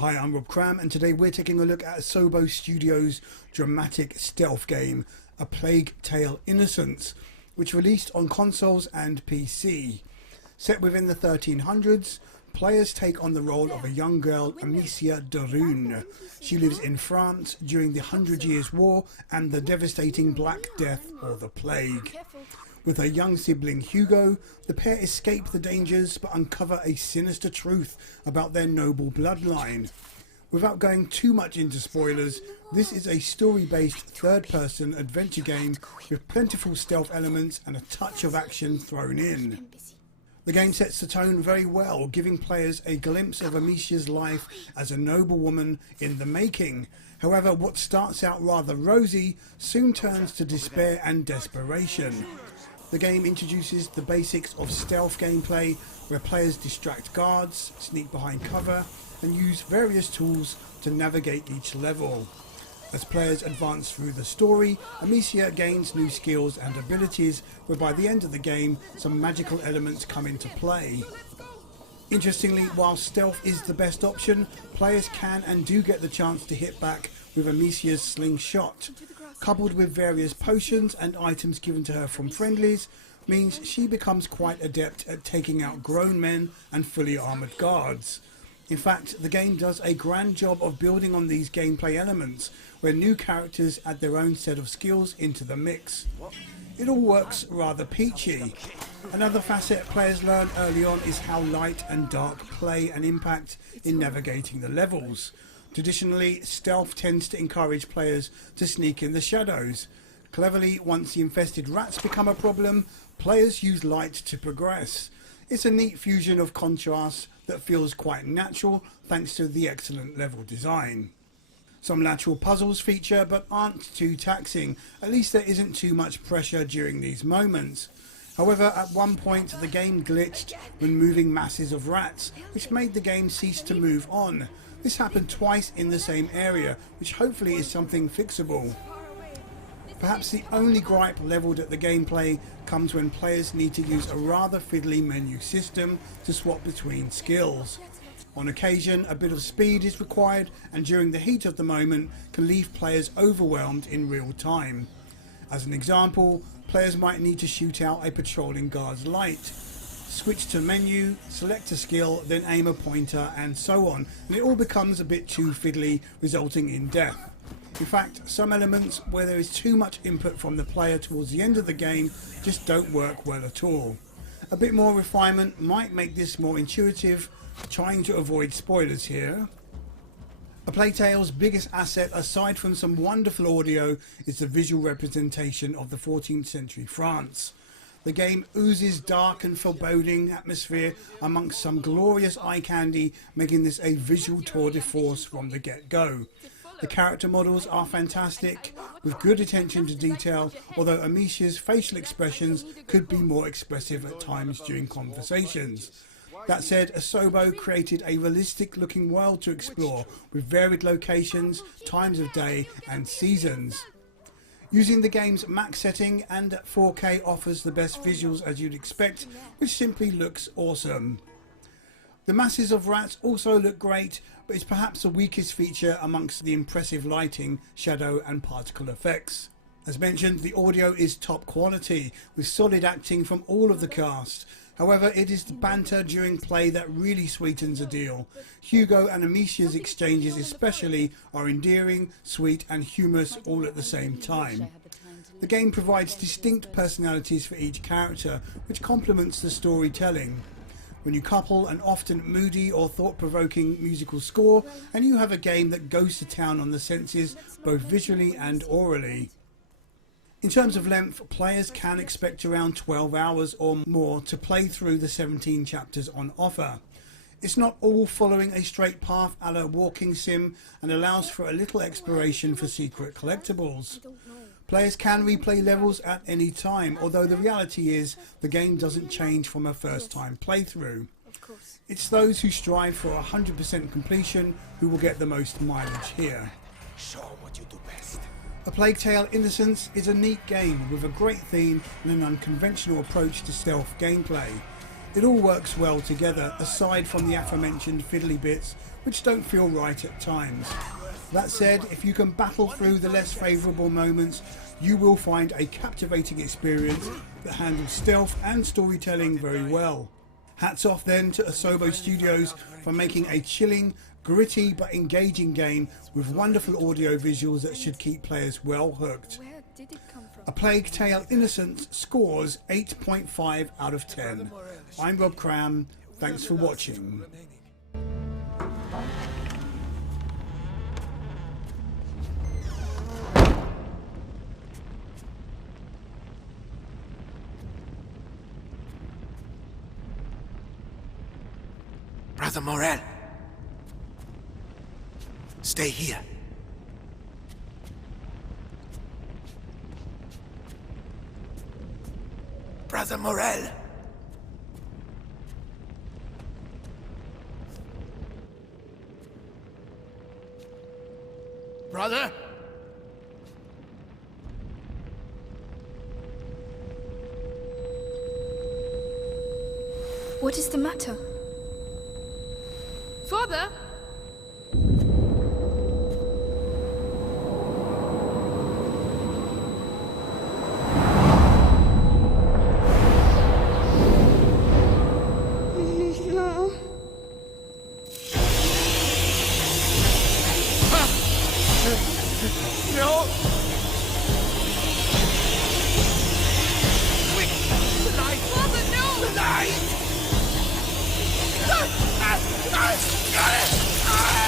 Hi, I'm Rob Cram, and today we're taking a look at Asobo Studios' dramatic stealth game, A Plague Tale Innocence, which released on consoles and PC. Set within the 1300s, players take on the role of a young girl, Amicia De Rune. She lives in France during the 100 Years' War and the devastating Black Death or the Plague. With her young sibling Hugo, the pair escape the dangers but uncover a sinister truth about their noble bloodline. Without going too much into spoilers, this is a story-based third-person adventure game with plentiful stealth elements and a touch of action thrown in. The game sets the tone very well, giving players a glimpse of Amicia's life as a noble woman in the making. However, what starts out rather rosy soon turns to despair and desperation. The game introduces the basics of stealth gameplay, where players distract guards, sneak behind cover, and use various tools to navigate each level. As players advance through the story, Amicia gains new skills and abilities, where by the end of the game, some magical elements come into play. Interestingly, while stealth is the best option, players can and do get the chance to hit back with Amicia's slingshot. Coupled with various potions and items given to her from friendlies, means she becomes quite adept at taking out grown men and fully armoured guards. In fact, the game does a grand job of building on these gameplay elements, where new characters add their own set of skills into the mix. It all works rather peachy. Another facet players learn early on is how light and dark play an impact in navigating the levels. Traditionally, stealth tends to encourage players to sneak in the shadows. Cleverly, once the infested rats become a problem, players use light to progress. It's a neat fusion of contrasts that feels quite natural thanks to the excellent level design. Some lateral puzzles feature but aren't too taxing, at least there isn't too much pressure during these moments. However, at one point the game glitched when moving masses of rats, which made the game cease to move on. This happened twice in the same area, which hopefully is something fixable. Perhaps the only gripe levelled at the gameplay comes when players need to use a rather fiddly menu system to swap between skills. On occasion, a bit of speed is required, and during the heat of the moment can leave players overwhelmed in real time. As an example, players might need to shoot out a patrolling guard's light, switch to menu, select a skill, then aim a pointer, and so on, and it all becomes a bit too fiddly, resulting in death. In fact, some elements where there is too much input from the player towards the end of the game just don't work well at all. A bit more refinement might make this more intuitive, trying to avoid spoilers here. A Plague Tale's biggest asset, aside from some wonderful audio, is the visual representation of the 14th century France. The game oozes dark and foreboding atmosphere amongst some glorious eye candy, making this a visual tour de force from the get-go. The character models are fantastic, with good attention to detail, although Amicia's facial expressions could be more expressive at times during conversations. That said, Asobo created a realistic looking world to explore, with varied locations, times of day and seasons. Using the game's max setting and 4K offers the best visuals as you'd expect, which simply looks awesome. The masses of rats also look great, but is perhaps the weakest feature amongst the impressive lighting, shadow and particle effects. As mentioned, the audio is top quality, with solid acting from all of the cast. However, it is the banter during play that really sweetens the deal. Hugo and Amicia's exchanges especially are endearing, sweet and humorous all at the same time. The game provides distinct personalities for each character, which complements the storytelling. When you couple an often moody or thought-provoking musical score, and you have a game that goes to town on the senses, both visually and orally. In terms of length, players can expect around 12 hours or more to play through the 17 chapters on offer. It's not all following a straight path a la walking sim, and allows for a little exploration for secret collectibles. Players can replay levels at any time, although the reality is the game doesn't change from a first time playthrough. It's those who strive for 100% completion who will get the most mileage here. Show what you do best. A Plague Tale Innocence is a neat game with a great theme and an unconventional approach to stealth gameplay. It all works well together, aside from the aforementioned fiddly bits, which don't feel right at times. That said, if you can battle through the less favourable moments, you will find a captivating experience that handles stealth and storytelling very well. Hats off then to Asobo Studios for making a chilling, gritty but engaging game with wonderful audio visuals that should keep players well hooked. Where did it come from? A Plague Tale Innocence scores 8.5 out of 10. I'm Rob Cram, thanks for watching. Brother Morel, stay here. Brother Morel. Brother? What is the matter? Father? No. No! Quick! The light! Father, no! The light! Got it!